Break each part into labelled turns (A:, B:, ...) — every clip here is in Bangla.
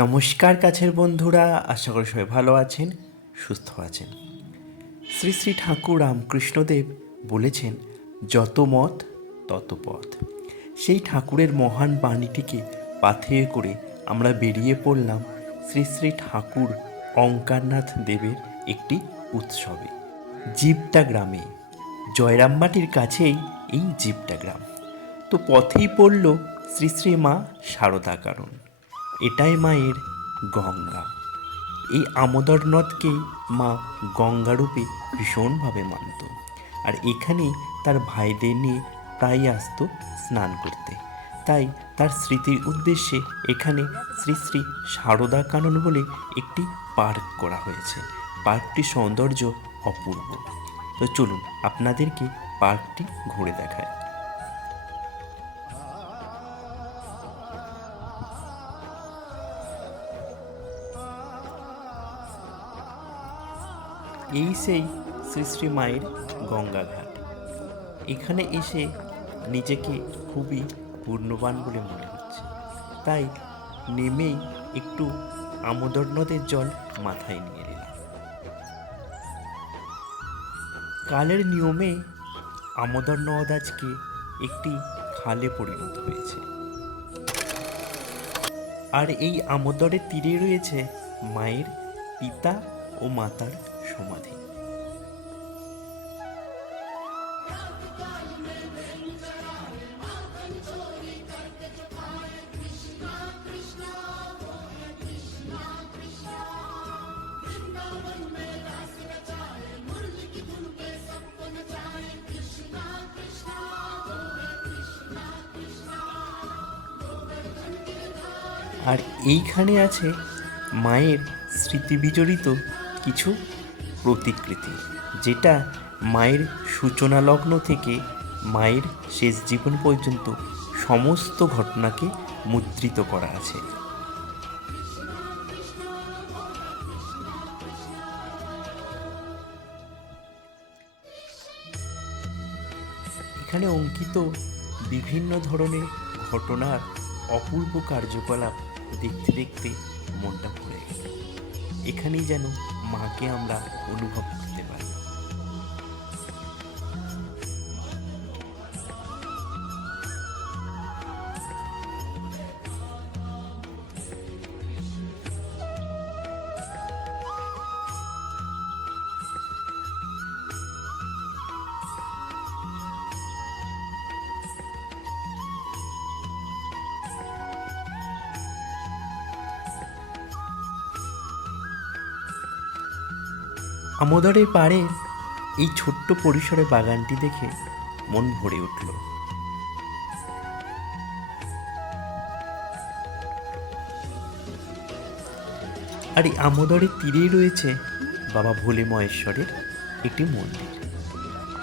A: নমস্কার কাছের বন্ধুরা, আশা করি সবাই ভালো আছেন, সুস্থ আছেন। শ্রী শ্রী ঠাকুর রামকৃষ্ণদেব বলেছেন, যত মত, তত পথ। সেই ঠাকুরের মহান বাণীটিকে পাথেয় করে আমরা বেরিয়ে পড়লাম শ্রী শ্রী ঠাকুর অঙ্কারনাথ দেবের একটি উৎসবে, জীবটা গ্রামে। জয়রামবাটির কাছেই এই জীবটা গ্রাম। তো পথেই পড়ল শ্রী শ্রী মা শারদা কারণ এটাই মায়ের গঙ্গা। এই আমোদর নদকেই মা গঙ্গারূপে ভীষণভাবে মানত। আর এখানে তার ভাইদের নিয়ে প্রায় আসতো স্নান করতে। তাই তার স্মৃতির উদ্দেশ্যে এখানে শ্রী শ্রী সারদা কানন বলে একটি পার্ক করা হয়েছে। পার্কটির সৌন্দর্য অপূর্ব। তো চলুন, আপনাদেরকে পার্কটি ঘুরে দেখায় এই সেই শ্রী শ্রী মায়ের গঙ্গাঘাট। এখানে এসে নিজেকে খুবই পূর্ণবান বলে মনে হচ্ছে। তাই নেমেই একটু আমোদর নদের জল মাথায় নিয়ে নিলাম। কালের নিয়মে আমোদর নদ আজকে একটি খালে পরিণত হয়েছে। আর এই আমোদরের তীরে রয়েছে মায়ের পিতা ও মাতার সমাধি। আর এইখানে আছে মায়ের স্মৃতিবিজড়িত কিছু প্রতিকৃতি, যেটা মায়ের সূচনা লগ্ন থেকে মায়ের শেষ জীবন পর্যন্ত সমস্ত ঘটনাকে মুদ্রিত করা আছে। এখানে অঙ্কিত বিভিন্ন ধরনের ঘটনার অপূর্ব কার্যকলাপ দেখতে দেখতে মনটা ভরে গেল। এখানেই যেন মাকে আমরা অনুভব আমোদরের পাড়ে এই ছোট্ট পরিসরে বাগানটি দেখে মন ভরে উঠল। আর এই আমোদরের তীরেই রয়েছে বাবা ভোলে মহেশ্বরের একটি মন্দির।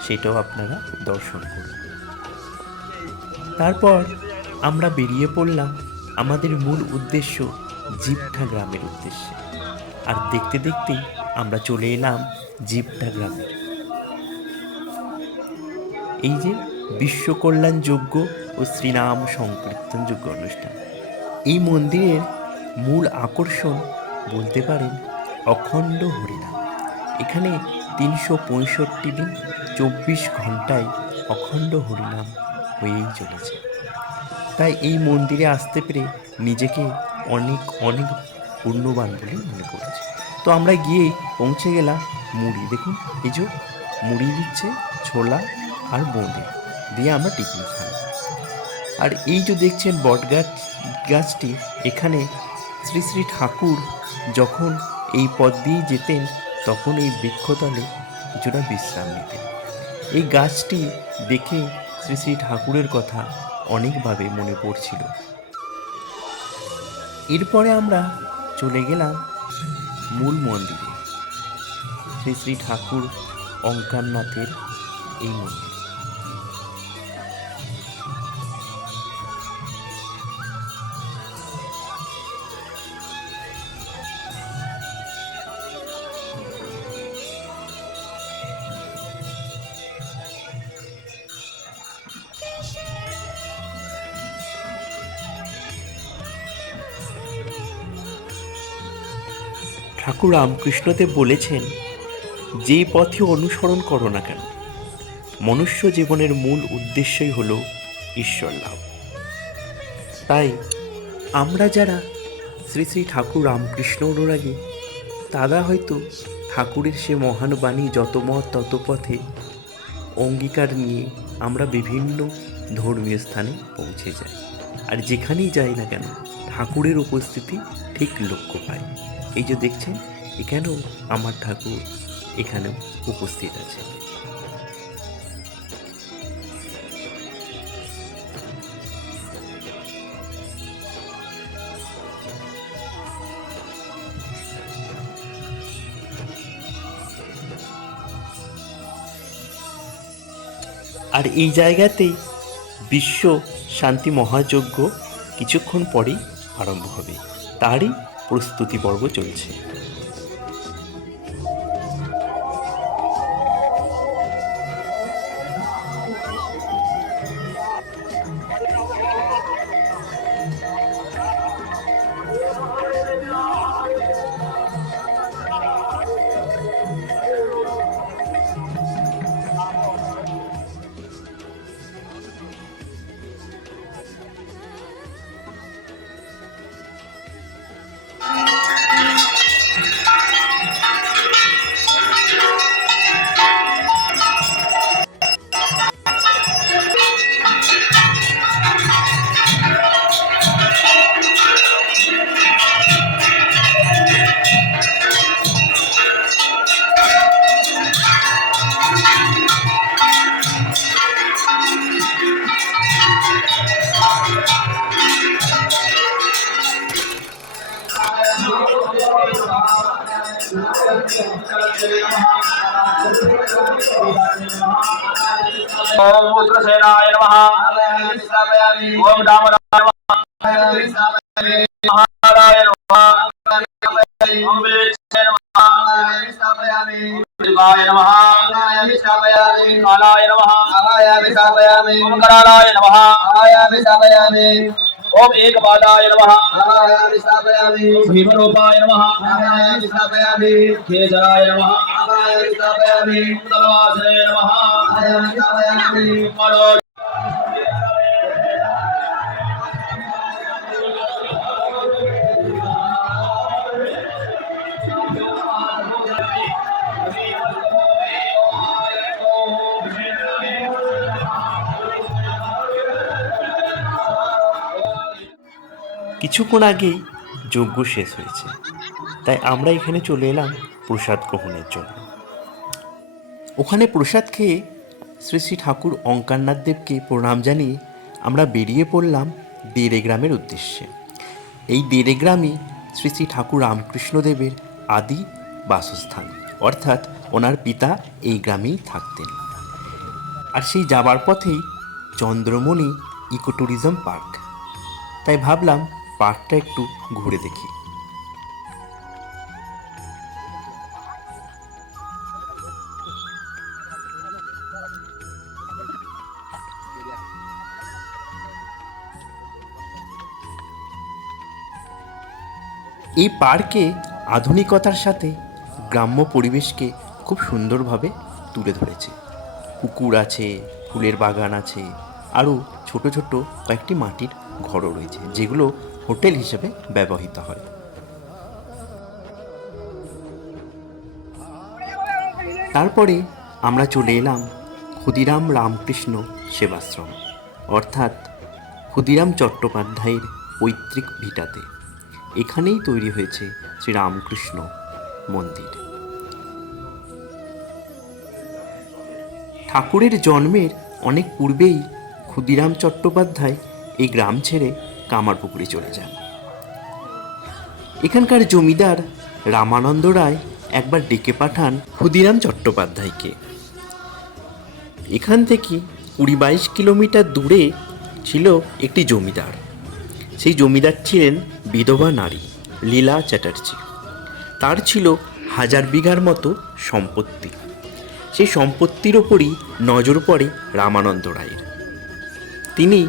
A: সেটাও আপনারা দর্শন করুন। তারপর আমরা বেরিয়ে পড়লাম আমাদের মূল উদ্দেশ্য জিপঠা গ্রামের উদ্দেশ্যে। আর দেখতে দেখতেই আমরা চলে এলাম জিপটা গ্রামে। এই যে বিশ্ব কল্যাণ যজ্ঞ ও শ্রীনাম সংকীর্তন যজ্ঞ অনুষ্ঠান। এই মন্দিরের মূল আকর্ষণ বলতে পারেন অখণ্ড হরিনাম। এখানে তিনশো পঁয়ষট্টি দিন চব্বিশ ঘন্টায় অখণ্ড হরিনাম হয়েই চলেছে। তাই এই মন্দিরে আসতে পেরে নিজেকে অনেক অনেক পূর্ণবান বলে মনে করছি। তো আমরা গিয়ে পৌঁছে গেলাম মুড়ি। দেখুন, এই যে মুড়ি দিচ্ছে, ছোলা আর বোঁদে। দিয়ে আমরা টিফিন খাই। আর এই যে দেখছেন বট গাছ, গাছটি, এখানে শ্রী শ্রী ঠাকুর যখন এই পথ দিয়ে যেতেন, তখন এই বৃক্ষতলে কিছুটা বিশ্রাম নিতেন। এই গাছটি দেখে শ্রী শ্রী ঠাকুরের কথা অনেকভাবে মনে পড়ছিল। এরপরে আমরা চলে গেলাম মূল মন্দিরে শ্রী শ্রী ঠাকুর অঙ্কারনাথের এই মন্দির। ঠাকুর রামকৃষ্ণদেব বলেছেন, যে পথে অনুসরণ করো না কেন, মনুষ্য জীবনের মূল উদ্দেশ্যই হল ঈশ্বর লাভ। তাই আমরা যারা শ্রী শ্রী ঠাকুর রামকৃষ্ণ অনুরাগী, তারা হয়তো ঠাকুরের সে মহান বাণী যত মত তত পথে অঙ্গীকার নিয়ে আমরা বিভিন্ন ধর্মীয় স্থানে পৌঁছে যাই। আর যেখানেই যাই না কেন, ঠাকুরের উপস্থিতি ঠিক লক্ষ্য পাই এই যে দেখছেন এখানেও আমার ঠাকুর এখানেও উপস্থিত আছে? আর এই জায়গাতেই বিশ্ব শান্তি মহাযজ্ঞ কিছুক্ষণ পরেই আরম্ভ হবে। তারই প্রস্তুতি পর্ব চলছে।
B: ओम रुद्रसेनाय नमः। ओम दामोदराय नमः। महाराय नमः। ओम विष्णु नमः। शिवाय नमः कालाय नमः ओम करालाय नमः। ओम एकपादाय नमः। भीमरूपाय नमः। केशराय नमः। तलवासने नमः।
A: কিছুক্ষণ আগেই যজ্ঞ শেষ হয়েছে। তাই আমরা এখানে চলে এলাম প্রসাদ গ্রহণের জন্য। ওখানে প্রসাদ খেয়ে শ্রী শ্রী ঠাকুর অঙ্কারনাথ দেবকে প্রণাম জানিয়ে আমরা বেরিয়ে পড়লাম দেড়ে গ্রামের উদ্দেশ্যে। এই দেড়ে গ্রামই শ্রী শ্রী ঠাকুর রামকৃষ্ণদেবের আদি বাসস্থান। অর্থাৎ ওনার পিতা এই গ্রামেই থাকতেন। আর সেই যাবার পথেই চন্দ্রমণি ইকো ট্যুরিজম পার্ক। তাই ভাবলাম পার্কটা একটু ঘুরে দেখি। এই পার্কে আধুনিকতার সাথে গ্রাম্য পরিবেশকে খুব সুন্দরভাবে তুলে ধরেছে। পুকুর আছে, ফুলের বাগান আছে, আরও ছোট ছোট কয়েকটি মাটির ঘরও রয়েছে, যেগুলো হোটেল হিসেবে ব্যবহৃত হয়। তারপরে আমরা চলে এলাম ক্ষুদিরাম রামকৃষ্ণ সেবাশ্রম, অর্থাৎ ক্ষুদিরাম চট্টোপাধ্যায়ের পৈতৃক ভিটাতে। এখানেই তৈরি হয়েছে শ্রীরামকৃষ্ণ মন্দির। ঠাকুরের জন্মের অনেক পূর্বেই ক্ষুদিরাম চট্টোপাধ্যায় এই গ্রাম ছেড়ে কামারপুকুরে চলে যান। এখানকার জমিদার রামানন্দ রায় একবার ডেকে পাঠান ক্ষুদিরাম চট্টোপাধ্যায়কে। এখান থেকে কুড়ি বাইশ কিলোমিটার দূরে ছিল একটি জমিদার। সেই জমিদার ছিলেন বিধবা নারী, লীলা চ্যাটার্জি। তার ছিল হাজার বিঘার মতো সম্পত্তি। সেই সম্পত্তির ওপরই নজর পড়ে রামানন্দ রায়ের। তিনি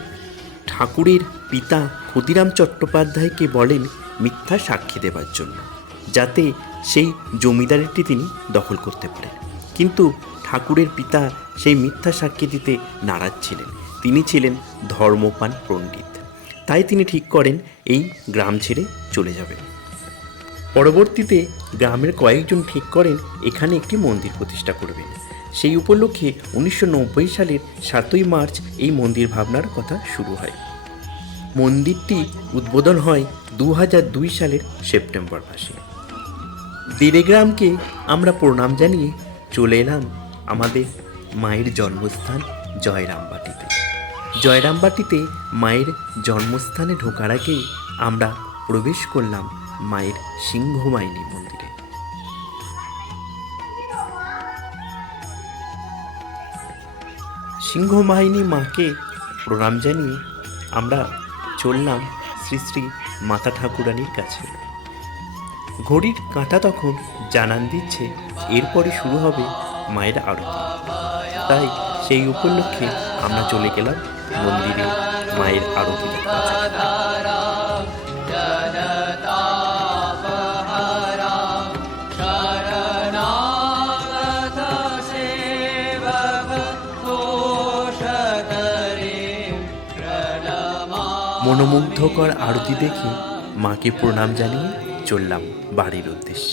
A: ঠাকুরের পিতা ক্ষুদিরাম চট্টোপাধ্যায়কে বলেন মিথ্যা সাক্ষী দেবার জন্য, যাতে সেই জমিদারিটি তিনি দখল করতে পারেন। কিন্তু ঠাকুরের পিতা সেই মিথ্যা সাক্ষী দিতে নারাজ ছিলেন। তিনি ছিলেন ধর্মপান পণ্ডিত। তাই তিনি ঠিক করেন এই গ্রাম ছেড়ে চলে যাবেন পরবর্তীতে গ্রামের কয়েকজন ঠিক করেন এখানে একটি মন্দির প্রতিষ্ঠা করবেন। সেই উপলক্ষে উনিশশো নব্বই সালের সাতই মার্চ এই মন্দির ভাবনার কথা শুরু হয়। মন্দিরটি উদ্বোধন হয় দু হাজার দুই সালের সেপ্টেম্বর মাসে। দিরেগ্রামকে আমরা প্রণাম জানিয়ে চলে এলাম আমাদের মায়ের জন্মস্থান জয়রামবাটিতে। জয়রামবাটিতে মায়ের জন্মস্থানে ঢোকার আগে আমরা প্রবেশ করলাম মায়ের সিংহমাইনী মন্দিরে। সিংহবাহিনী মাকে প্রণাম জানিয়ে আমরা চললাম শ্রী শ্রী মাতা ঠাকুরানীর কাছে। ঘড়ির কাঁটা তখন জানান দিচ্ছে এরপরে শুরু হবে মায়ের আরতি। তাই সেই উপলক্ষে আমরা চলে গেলাম মন্দিরে মায়ের আরতি মনোমুগ্ধকর আরতি দেখে মাকে প্রণাম জানিয়ে চললাম বাড়ির উদ্দেশ্যে।